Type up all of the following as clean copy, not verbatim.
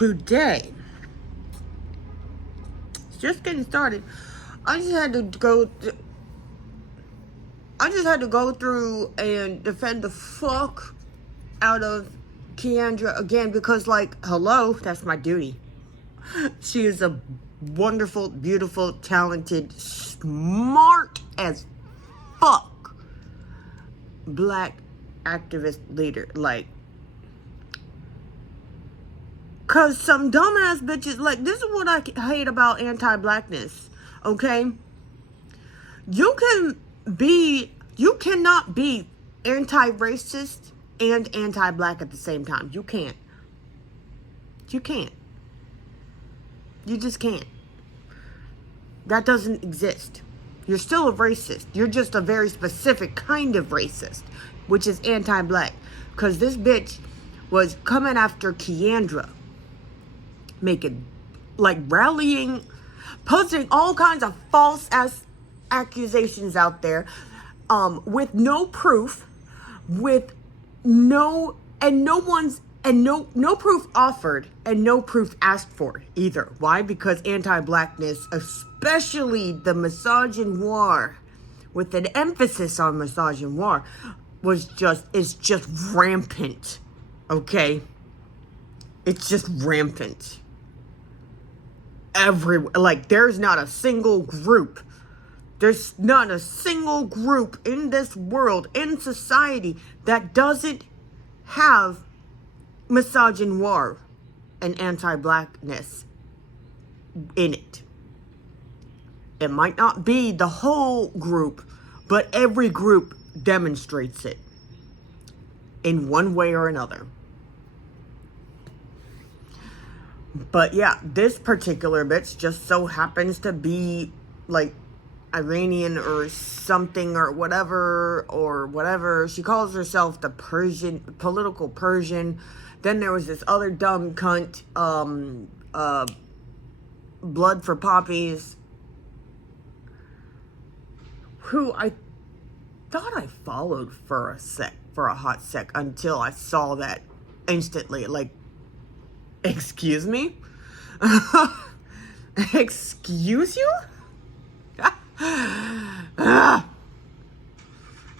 today, it's just getting started. I just had to go through and defend the fuck out of Keandra again because, like, hello, that's my duty. She is a wonderful, beautiful, talented, smart as fuck black activist leader. Like, cause some dumbass bitches, like, this is what I hate about anti-blackness, okay? You cannot be anti-racist and anti-black at the same time. You can't. You can't. You just can't. That doesn't exist. You're still a racist. You're just a very specific kind of racist, which is anti-black. Because this bitch was coming after Keandra, making, like, rallying, posting all kinds of false ass accusations out there, with no proof, with no proof offered and no proof asked for either. Why? Because anti-blackness, especially the misogynoir, with an emphasis on misogynoir, is just rampant. Okay? It's just rampant. There's not a single group. There's not a single group in this world, in society, that doesn't have misogynoir and anti-blackness in it. It might not be the whole group, but every group demonstrates it in one way or another. But yeah, this particular bitch just so happens to be, like, Iranian or something or whatever. She calls herself the political Persian. Then there was this other dumb cunt, Blood for Poppies, who I thought I followed for a hot sec, until I saw that instantly. Like, excuse me? Excuse you?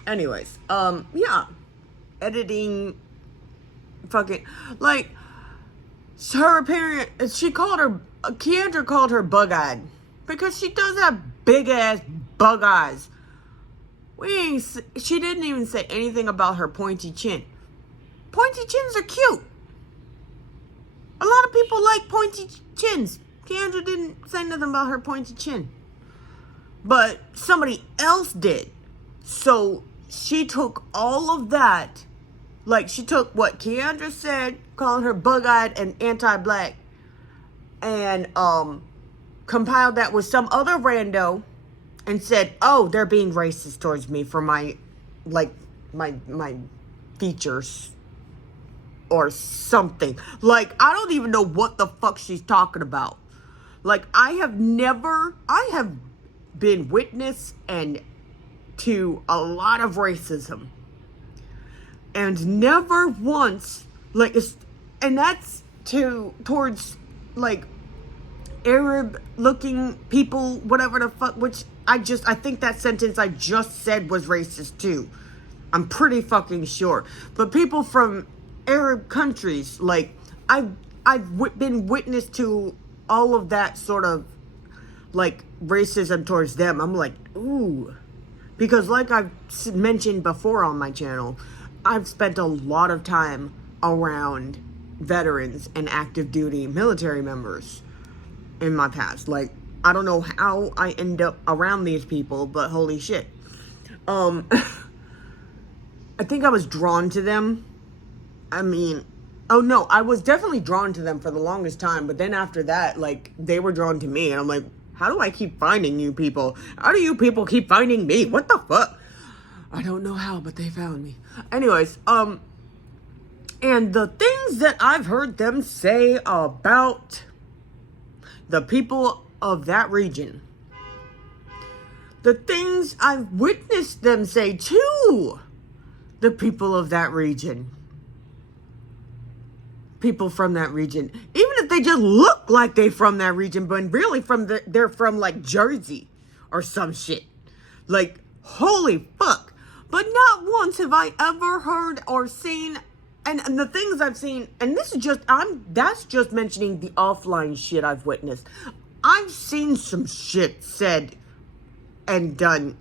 Anyways, yeah. Editing, fucking, like, her appearance, Keandra called her bug-eyed, because she does have big-ass bug eyes. She didn't even say anything about her pointy chin. Pointy chins are cute. A lot of people like pointy chins. Keandra didn't say nothing about her pointy chin. But somebody else did. So she took all of that. Like, she took what Keandra said, calling her bug-eyed and anti-black, and compiled that with some other rando and said, oh, they're being racist towards me for my features or something. Like, I don't even know what the fuck she's talking about. Like, I have been witness to a lot of racism, and never once, like, and that's towards, like, Arab looking people, whatever the fuck, which I think that sentence I just said was racist too. I'm pretty fucking sure. But people from Arab countries, like, I've been witness to all of that sort of, like, racism towards them. I'm like, ooh. Because, like I've mentioned before on my channel, I've spent a lot of time around veterans and active duty military members in my past. Like, I don't know how I end up around these people, but holy shit. I think I was drawn to them. I mean, oh no, I was definitely drawn to them for the longest time, but then after that, like, they were drawn to me, and I'm like, how do I keep finding you people? How do you people keep finding me? What the fuck? I don't know how, but they found me. Anyways, and the things that I've heard them say about the people of that region, the things I've witnessed them say to the people of that region, people from that region, even if they they just look like they from that region, but really they're from like Jersey or some shit. Like, holy fuck. But not once have I ever heard or seen, and the things I've seen, and this is just, that's just mentioning the offline shit I've witnessed. I've seen some shit said and done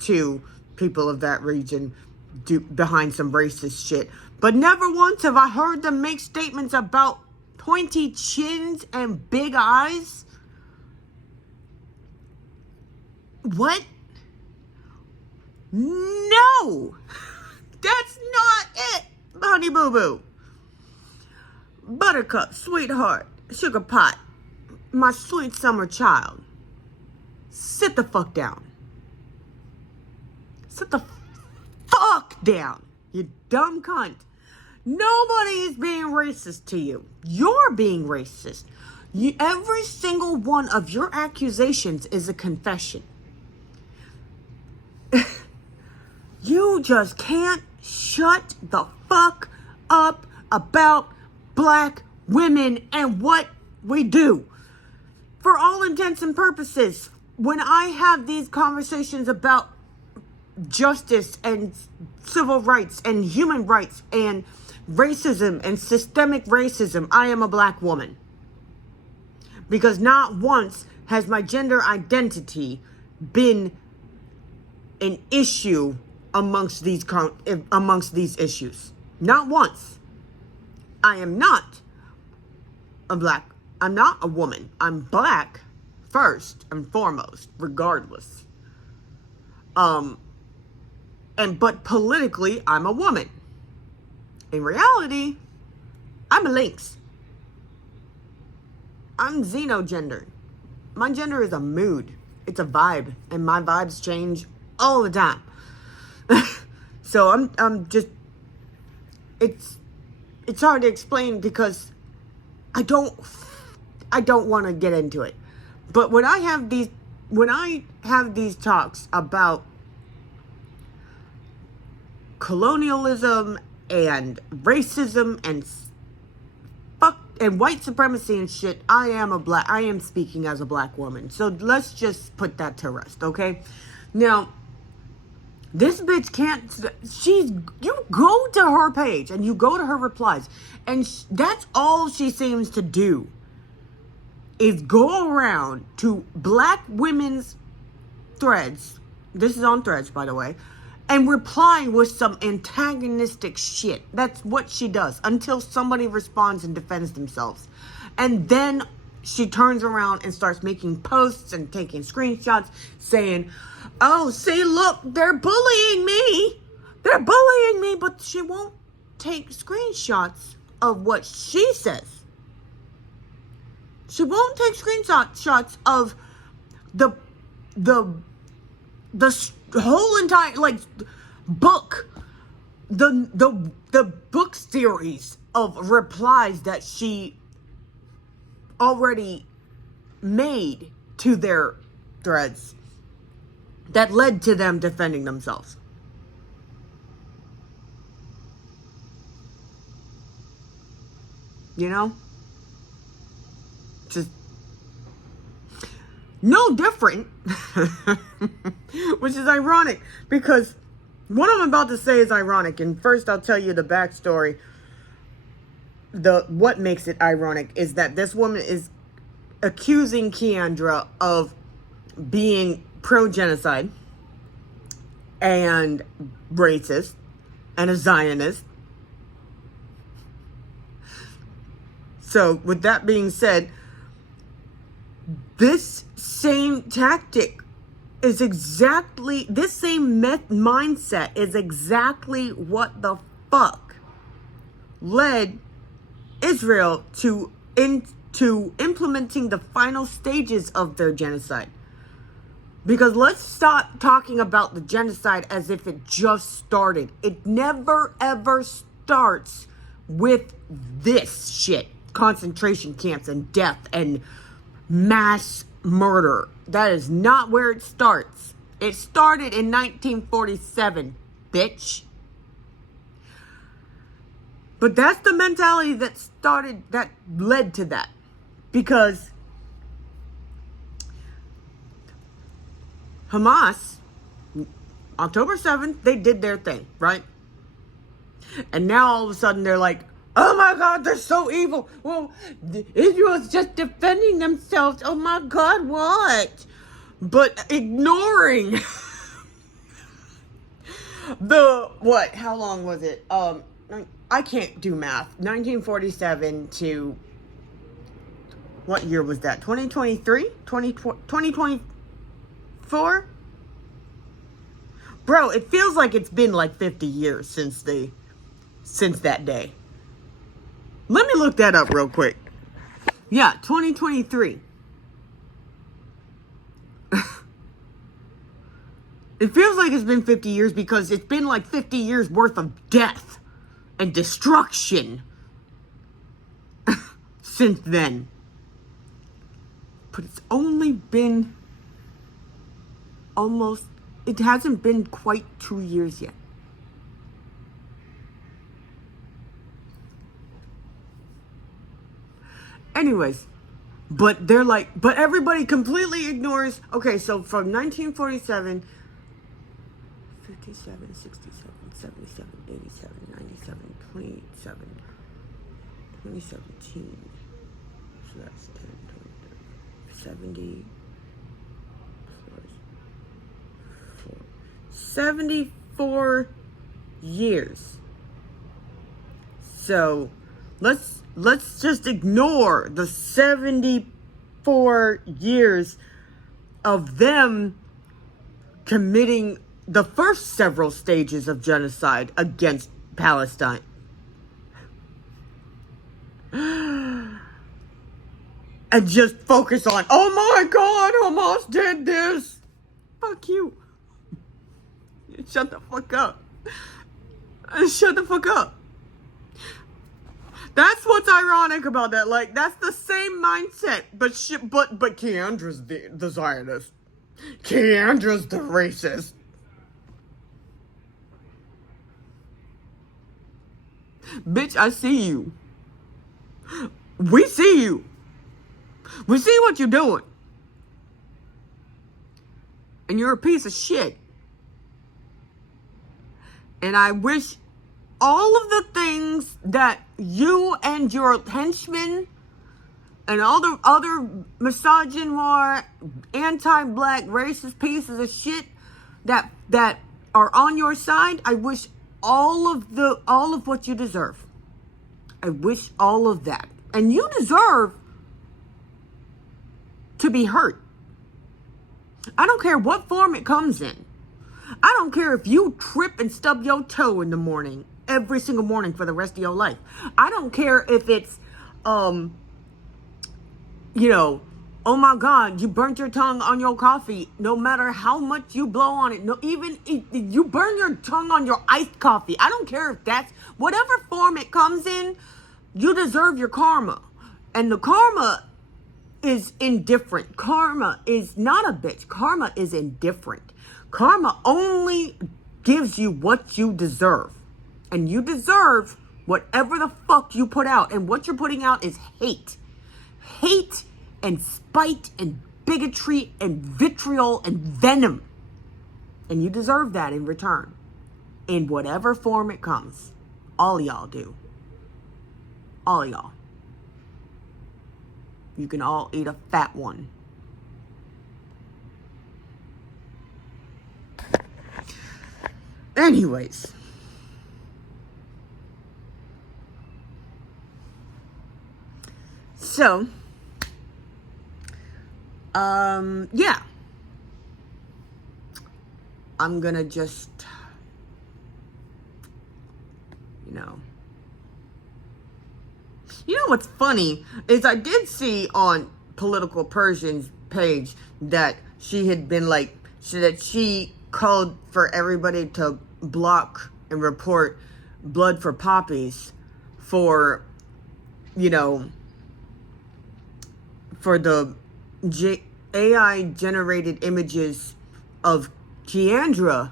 to people of that region behind some racist shit. But never once have I heard them make statements about pointy chins and big eyes. What? No! That's not it, honey boo boo. Buttercup, sweetheart, sugar pot, my sweet summer child. Sit the fuck down. Sit the fuck down, you dumb cunt. Nobody is being racist to you. You're being racist. Every single one of your accusations is a confession. You just can't shut the fuck up about black women and what we do. For all intents and purposes, when I have these conversations about justice and civil rights and human rights and racism and systemic racism, I am a black woman. Because not once has my gender identity been an issue amongst these issues. Not once. I am not I'm not a woman. I'm black first and foremost, regardless. But politically, I'm a woman. In reality, I'm a lynx. I'm xenogendered. My gender is a mood. It's a vibe. And my vibes change all the time. So I'm just, it's hard to explain because I don't want to get into it. But when I have these talks about colonialism and racism and white supremacy and shit, I am speaking as a black woman. So let's just put that to rest, okay? Now, this bitch you go to her page and you go to her replies, and that's all she seems to do is go around to black women's threads. This is on Threads, by the way. And replying with some antagonistic shit. That's what she does until somebody responds and defends themselves. And then she turns around and starts making posts and taking screenshots saying, oh, see, look, they're bullying me. They're bullying me. But she won't take screenshots of what she says. She won't take screenshots of the whole entire book, the book series of replies that she already made to their threads that led to them defending themselves. You know? Just no different, which is ironic because what I'm about to say is ironic. And first I'll tell you the backstory. What makes it ironic is that this woman is accusing Keandra of being pro-genocide and racist and a Zionist. So with that being said, this same tactic is exactly, this same mindset is exactly what the fuck led Israel to implementing the final stages of their genocide. Because let's stop talking about the genocide as if it just started. It never ever starts with this shit. Concentration camps and death and mass murder. That is not where it starts. It started in 1947, bitch. But that's the mentality that led to that. Because Hamas, October 7th, they did their thing, right? And now all of a sudden they're like, oh my God, they're so evil. Well, Israel's just defending themselves. Oh my God, what? But ignoring how long was it? I can't do math. 1947 to, what year was that? 2023? 2024? Bro, it feels like it's been like 50 years since that day. Let me look that up real quick. Yeah, 2023. It feels like it's been 50 years because it's been like 50 years worth of death and destruction since then. But it's only been it hasn't been quite 2 years yet. Anyways, but they're like, but everybody completely ignores, okay, so from 1947, 57, 67, 77, 87, 97, 27, 2017, so that's 10, 20, 74 years. So let's just ignore the 74 years of them committing the first several stages of genocide against Palestine. And just focus on, oh my God, Hamas did this. Fuck you. Shut the fuck up. Shut the fuck up. That's what's ironic about that. Like, that's the same mindset. But Keandra's the Zionist. Keandra's the racist. Bitch, I see you. We see you. We see what you're doing. And you're a piece of shit. And I wish all of the things that you and your henchmen and all the other misogynist, anti-black, racist pieces of shit that are on your side, I wish all of what you deserve. I wish all of that. And you deserve to be hurt. I don't care what form it comes in. I don't care if you trip and stub your toe in the morning, every single morning for the rest of your life. I don't care if it's, oh my God, you burnt your tongue on your coffee. No matter how much you blow on it, even if you burn your tongue on your iced coffee. I don't care if that's, whatever form it comes in, you deserve your karma. And the karma is indifferent. Karma is not a bitch. Karma is indifferent. Karma only gives you what you deserve. And you deserve whatever the fuck you put out. And what you're putting out is hate. Hate and spite and bigotry and vitriol and venom. And you deserve that in return. In whatever form it comes. All y'all do. All y'all. You can all eat a fat one. Anyways. So, yeah. I'm gonna just, You know what's funny is I did see on Political Persian's page that she had been that she called for everybody to block and report Blood for Poppies for, for the AI generated images of Keandra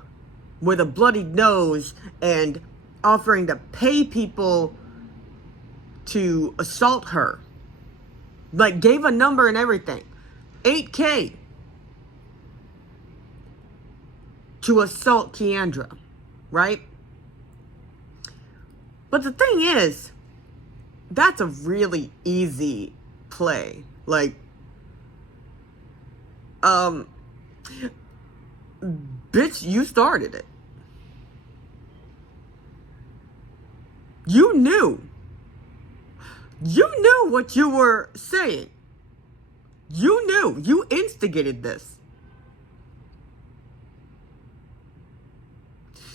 with a bloodied nose and offering to pay people to assault her Like, gave a number and everything. 8K to assault Keandra, right? But the thing is, that's a really easy play. Like, bitch, you started it. You knew. You knew what you were saying. You knew. You instigated this.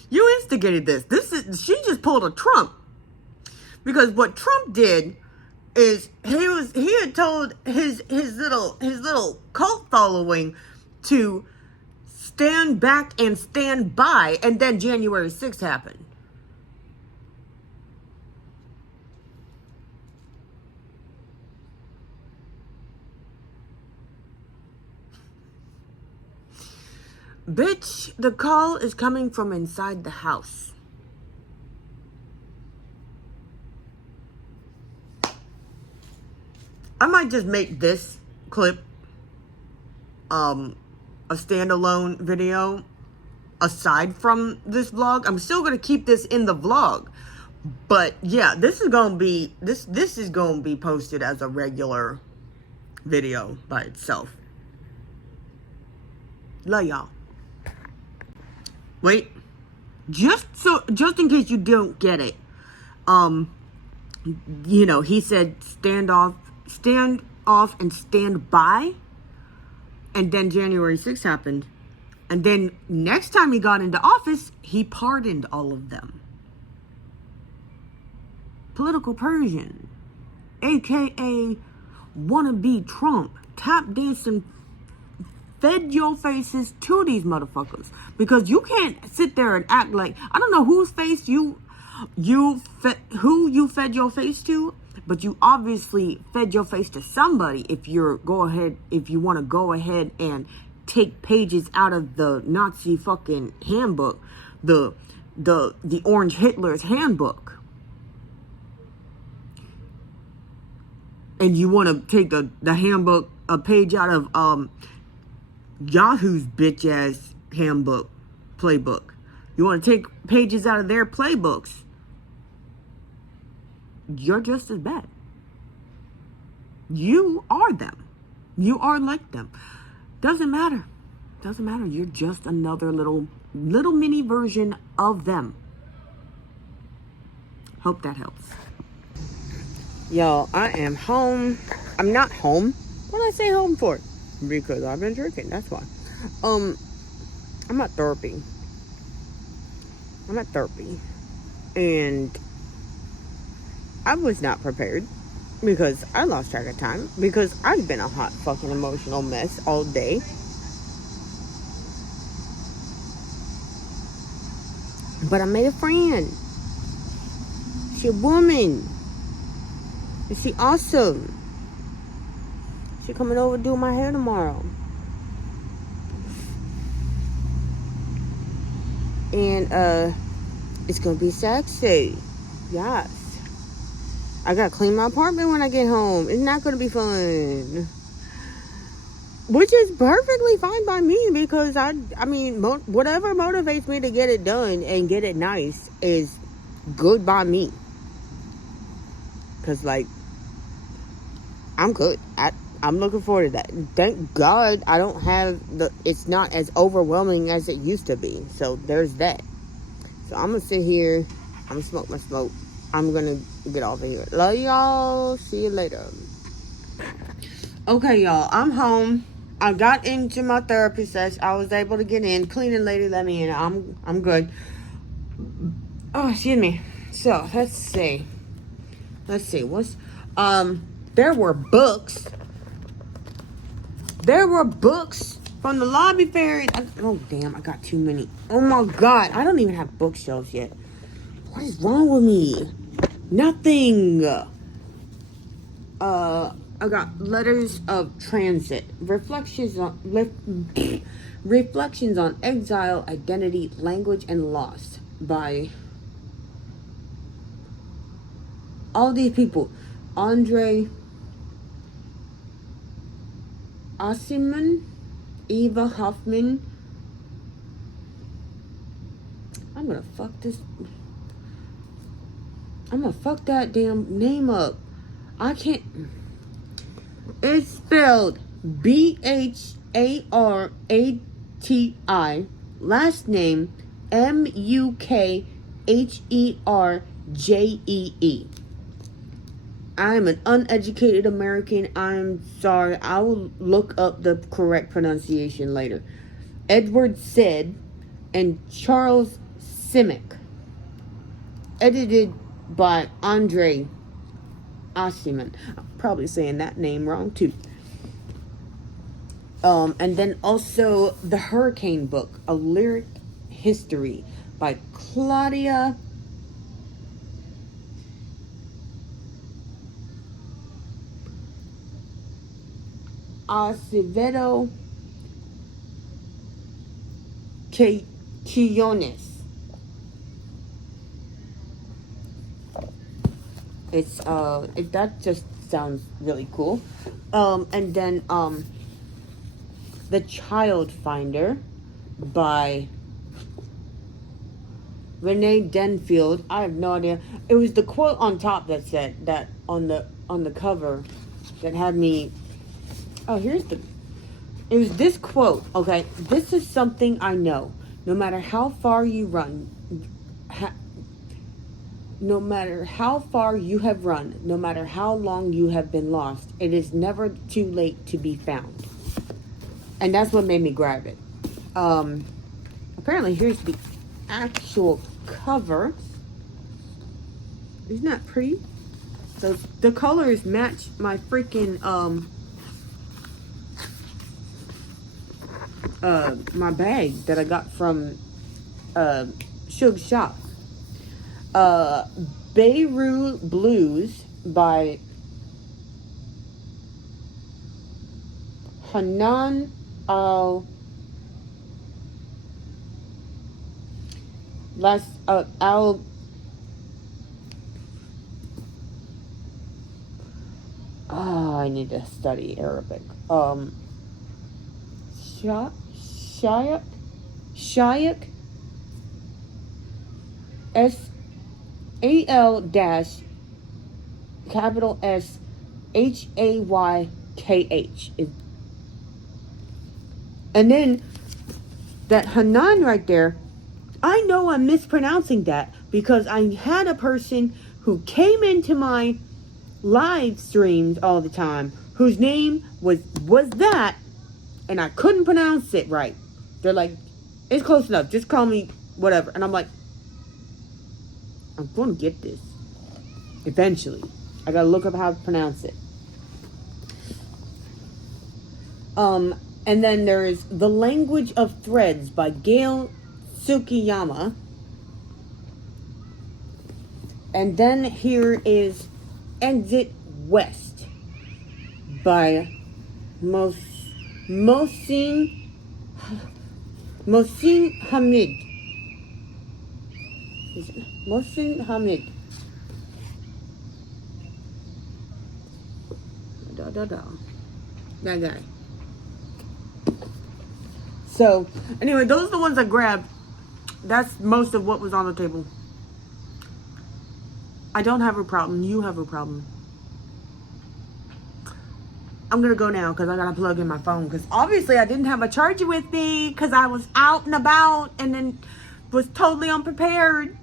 You instigated this. She just pulled a Trump. Because what Trump did is he had told his little cult following to stand back and stand by, and then January 6th happened. Bitch, the call is coming from inside the house. I might just make this clip a standalone video aside from this vlog. I'm still gonna keep this in the vlog, but yeah, this is gonna be posted as a regular video by itself. Love y'all. Wait, just in case you don't get it, you know, he said stand off and stand by, and then January 6th happened, and then next time he got into office, he pardoned all of them. Political Persian, aka wannabe Trump, tap dancing, fed your faces to these motherfuckers, because you can't sit there and act like, I don't know whose face who you fed your face to, but you obviously fed your face to somebody if you want to go ahead and take pages out of the Nazi fucking handbook, the Orange Hitler's handbook. And you want to take the handbook, a page out of Yahoo's bitch ass handbook, playbook. You want to take pages out of their playbooks. You're just as bad. You are them. You are like them. Doesn't matter. Doesn't matter. You're just another little mini version of them. Hope that helps. Y'all, I am home. I'm not home. What did I say home for? Because I've been drinking. That's why. I'm at therapy. And I was not prepared because I lost track of time, because I've been a hot fucking emotional mess all day. But I made a friend. She a woman. And she awesome. She coming over to do my hair tomorrow. And it's gonna be sexy. Yes. I gotta clean my apartment when I get home. It's not gonna be fun. Which is perfectly fine by me, because I mean, whatever motivates me to get it done and get it nice is good by me. Because, like, I'm good. I'm looking forward to that. Thank God I don't have it's not as overwhelming as it used to be. So there's that. So I'm gonna sit here. I'm gonna smoke my smoke. I'm gonna get off of here. Love y'all. See you later. Okay, y'all. I'm home. I got into my therapy session. I was able to get in. Cleaning lady let me in. I'm good. Oh, excuse me. So let's see. What's there were books. There were books from the lobby fair. Oh damn! I got too many. Oh my god! I don't even have bookshelves yet. What is wrong with me? Nothing. I got Letters of Transit, reflections on exile, identity, language, and loss by all these people. Andre Ossiman, Eva Hoffman. I'm gonna fuck that damn name up. I can't. It's spelled Bharati. Last name Mukherjee. I'm an uneducated American. I'm sorry. I will look up the correct pronunciation later. Edward Said and Charles Simic. Edited by Andre Ossiman. I'm probably saying that name wrong too. And then also The Hurricane Book, A Lyric History by Claudia Acevedo Quillones. It's that just sounds really cool. And then The Child Finder by Renee Denfield. I have no idea. It was the quote on top that said that on the cover that had me. Oh, it was this quote. Okay, this is something I know. No matter how far you run, no matter how far you have run, no matter how long you have been lost, it is never too late to be found. And that's what made me grab it. Apparently, here's the actual cover. Isn't that pretty? So the colors match my freaking my bag that I got from Suge's shop. Beirut Blues by Hanan Al I need to study Arabic. Shayak SAL dash capital SHAYKH. And then that Hanan right there, I know I'm mispronouncing that because I had a person who came into my live streams all the time whose name was that, and I couldn't pronounce it right. They're like, it's close enough, just call me whatever. And I'm like, I'm going to get this eventually. I gotta look up how to pronounce it. And then there's The Language of Threads by Gail Tsukiyama. And then here is Exit West by Mohsin Hamid. Mohsin Hamid. That guy. So, anyway, those are the ones I grabbed. That's most of what was on the table. I don't have a problem. You have a problem. I'm going to go now because I got to plug in my phone. Because obviously I didn't have a charger with me because I was out and about and then was totally unprepared.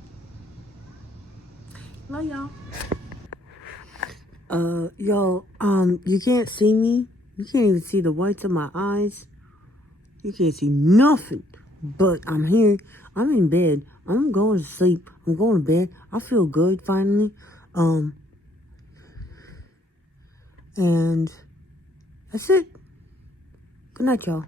Love y'all. You can't see me. You can't even see the whites of my eyes. You can't see nothing. But I'm here. I'm in bed. I'm going to sleep. I'm going to bed. I feel good finally. And that's it. Good night, y'all.